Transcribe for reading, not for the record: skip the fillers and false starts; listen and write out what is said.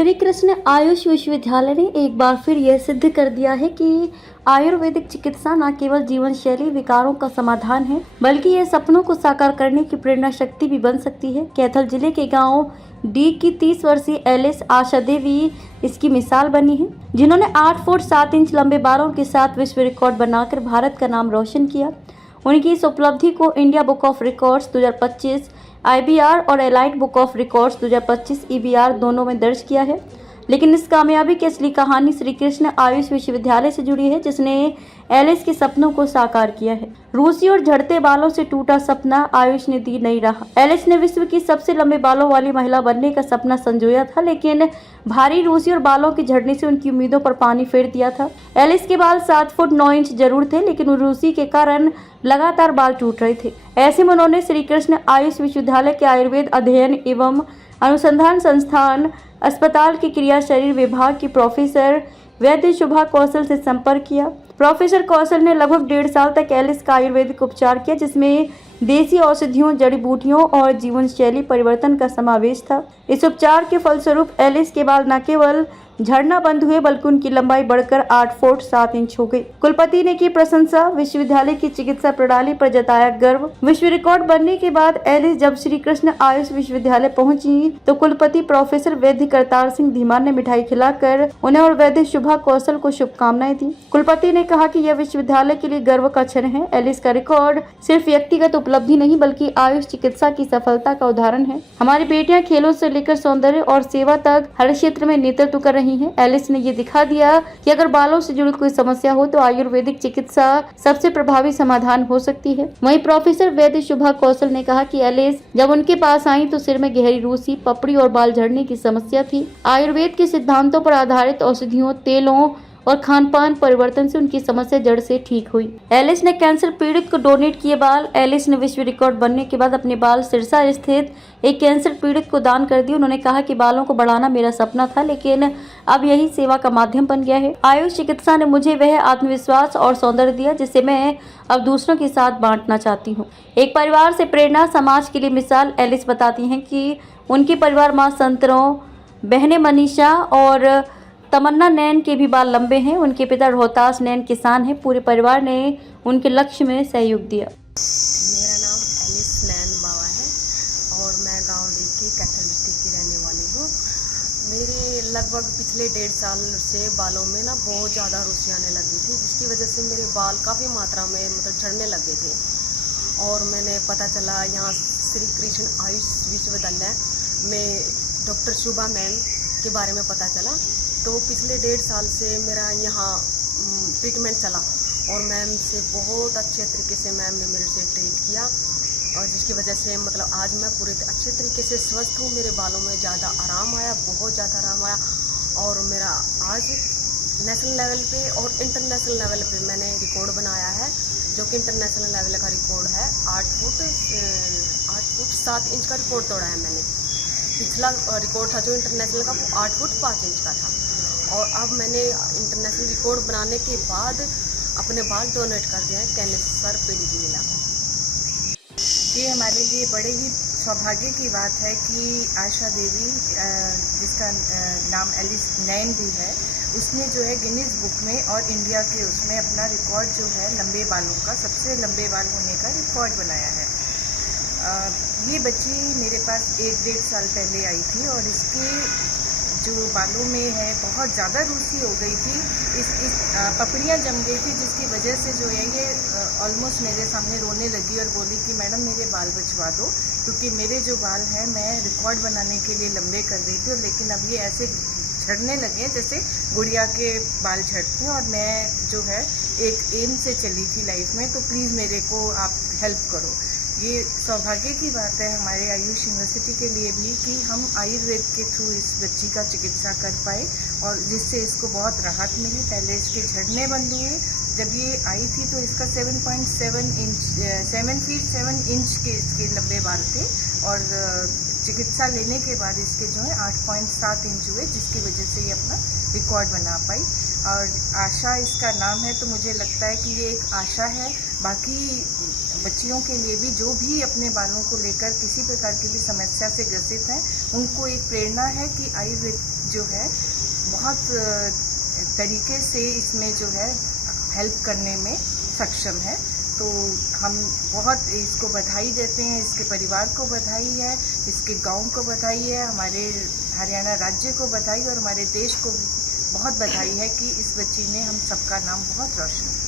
श्री कृष्ण आयुष विश्वविद्यालय ने एक बार फिर यह सिद्ध कर दिया है कि आयुर्वेदिक चिकित्सा न केवल जीवन शैली विकारों का समाधान है, बल्कि यह सपनों को साकार करने की प्रेरणा शक्ति भी बन सकती है। कैथल जिले के गांव डी की 30 वर्षीय एलिस आशा देवी इसकी मिसाल बनी है, जिन्होंने 8 फुट 7 इंच लंबे बालों के साथ विश्व रिकॉर्ड बनाकर भारत का नाम रोशन किया। उनकी इस उपलब्धि को India book of records 2025, IBR और elite book of records 2025 EBR दोनों में दर्ज किया है। लेकिन इस कामयाबी की असली कहानी श्री कृष्ण आयुष विश्वविद्यालय से जुड़ी है, जिसने एलिस के सपनों को साकार किया है। रूसी और झड़ते बालों से टूटा सपना आयुष ने दी नई राह। एलिस ने विश्व की सबसे लंबे बालों वाली महिला बनने का सपना संजोया था, लेकिन भारी रूसी और बालों के झड़ने से उनकी उम्मीदों पर पानी फेर दिया था। एलिस के बाल 7 फुट 9 इंच जरूर थे, लेकिन रूसी के कारण लगातार बाल टूट रहे थे। ऐसे में उन्होंने श्री कृष्ण आयुष विश्वविद्यालय के आयुर्वेद अध्ययन एवं अनुसंधान संस्थान अस्पताल के क्रिया शरीर विभाग की प्रोफेसर वैद्य शुभा कौशल से संपर्क किया। प्रोफेसर कौशल ने लगभग 1.5 साल तक एलिस का आयुर्वेदिक उपचार किया, जिसमें देसी औषधियों, जड़ी बूटियों और जीवन शैली परिवर्तन का समावेश था। इस उपचार के फलस्वरूप एलिस के बाल न केवल झड़ना बंद हुए, बल्कि उनकी लंबाई बढ़कर 8 फुट 7 इंच हो गई। कुलपति ने की प्रशंसा, विश्वविद्यालय की चिकित्सा प्रणाली पर जताया गर्व। विश्व रिकॉर्ड बनने के बाद एलिस जब श्री कृष्ण आयुष विश्वविद्यालय पहुंची, तो कुलपति प्रोफेसर वैद्य करतार सिंह धीमान ने मिठाई खिलाकर उन्हें और वैद्य शुभा कौशल को शुभकामनाएं दी। कुलपति ने कहा कि यह विश्वविद्यालय के लिए गर्व का क्षण है। एलिस का रिकॉर्ड सिर्फ व्यक्तिगत उपलब्धि नहीं, बल्कि आयुष चिकित्सा की सफलता का उदाहरण है। हमारी बेटियां खेलों से लेकर सौंदर्य और सेवा तक हर क्षेत्र में नेतृत्व कर रही हैं। एलिस ने ये दिखा दिया कि अगर बालों से जुड़ी कोई समस्या हो तो आयुर्वेदिक चिकित्सा सबसे प्रभावी समाधान हो सकती है। वहीं प्रोफेसर वैद्य शुभा कौशल ने कहा कि एलिस जब उनके पास आई तो सिर में गहरी रूसी, पपड़ी और बाल झड़ने की समस्या थी। आयुर्वेद के सिद्धांतों पर आधारित औषधियों, तेलों और खान-पान परिवर्तन से उनकी समस्या जड़ से ठीक हुई। एलिस ने कैंसर पीड़ित को डोनेट किए बाल। एलिस ने विश्व रिकॉर्ड बनने के बाद अपने बाल सिरसा स्थित एक कैंसर पीड़ित को दान कर दिए। उन्होंने कहा कि बालों को बढ़ाना मेरा सपना था, लेकिन अब यही सेवा का माध्यम बन गया है। आयुष चिकित्सा ने मुझे वह आत्मविश्वास और सौंदर्य दिया जिसे मैं अब दूसरों के साथ बांटना चाहती हूँ। एक परिवार से प्रेरणा, समाज के लिए मिसाल। एलिस बताती हैं कि उनके परिवार माँ संतरों, बहनें मनीषा और तमन्ना नैन के भी बाल लंबे हैं। उनके पिता रोहतास नैन किसान हैं। पूरे परिवार ने उनके लक्ष्य में सहयोग दिया। मेरा नाम एलिस नैन बावा है और मैं गांव डी की कैथल डिस्ट्रिक्ट की रहने वाली हूँ। मेरे लगभग पिछले 1.5 साल से बालों में ना बहुत ज़्यादा रुसी आने लगी थी, जिसकी वजह से मेरे बाल काफ़ी मात्रा में झड़ने लगे थे। और मैंने पता चला यहाँ श्री कृष्ण आयुष विश्वविद्यालय में डॉक्टर शुभा मैम के बारे में पता चला, तो पिछले 1.5 साल से मेरा यहाँ ट्रीटमेंट चला और मैम से बहुत अच्छे तरीके से मैम ने मेरे से ट्रीट किया, और जिसकी वजह से आज मैं पूरे अच्छे तरीके से स्वस्थ हूँ। मेरे बालों में ज़्यादा आराम आया, बहुत ज़्यादा आराम आया। और मेरा आज नेशनल लेवल पे और इंटरनेशनल लेवल पे मैंने रिकॉर्ड बनाया है, जो कि इंटरनेशनल लेवल का रिकॉर्ड है। 8 फुट 7 इंच का रिकॉर्ड तोड़ा है मैंने। पिछला रिकॉर्ड था जो इंटरनेशनल का, वो 8 फुट 5 इंच का था। और अब मैंने इंटरनेशनल रिकॉर्ड बनाने के बाद अपने बाल डोनेट कर दिए हैं कैंसर पीड़ित महिला को। ये हमारे लिए बड़े ही सौभाग्य की बात है कि आशा देवी, जिसका नाम एलिस नैन भी है, उसने जो है गिनीज बुक में और इंडिया के उसमें अपना रिकॉर्ड जो है लंबे बालों का, सबसे लंबे बाल होने का रिकॉर्ड बनाया है। ये बच्ची मेरे पास 1-1.5 साल पहले आई थी और इसके जो बालों में है बहुत ज़्यादा रूसी हो गई थी। इस पपड़ियाँ जम गई थी, जिसकी वजह से जो है ये ऑलमोस्ट मेरे सामने रोने लगी और बोली कि मैडम मेरे बाल बचवा दो, क्योंकि मेरे जो बाल हैं मैं रिकॉर्ड बनाने के लिए लंबे कर रही थी, लेकिन अब ये ऐसे झड़ने लगे जैसे गुड़िया के बाल झड़ते हैं। और मैं जो है एक एम से चली थी लाइफ में, तो प्लीज़ मेरे को आप हेल्प करो। ये सौभाग्य की बात है हमारे आयुष यूनिवर्सिटी के लिए भी कि हम आयुर्वेद के थ्रू इस बच्ची का चिकित्सा कर पाए, और जिससे इसको बहुत राहत मिली। पहले इसके झड़ने बंद हुए। जब ये आई थी तो इसका 7.7 इंच 7 फीट 7 इंच के इसके लंबे बाल थे, और चिकित्सा लेने के बाद इसके जो है 8.7 इंच हुए, जिसकी वजह से ये अपना रिकॉर्ड बना पाई। और आशा इसका नाम है, तो मुझे लगता है कि ये एक आशा है बाकी बच्चियों के लिए भी, जो भी अपने बालों को लेकर किसी प्रकार की भी समस्या से ग्रसित हैं, उनको एक प्रेरणा है कि आयुर्वेद जो है बहुत तरीके से इसमें जो है हेल्प करने में सक्षम है। तो हम बहुत इसको बधाई देते हैं, इसके परिवार को बधाई है, इसके गांव को बधाई है, हमारे हरियाणा राज्य को बधाई और हमारे देश को बहुत बधाई है कि इस बच्ची ने हम सबका नाम बहुत रोशन किया।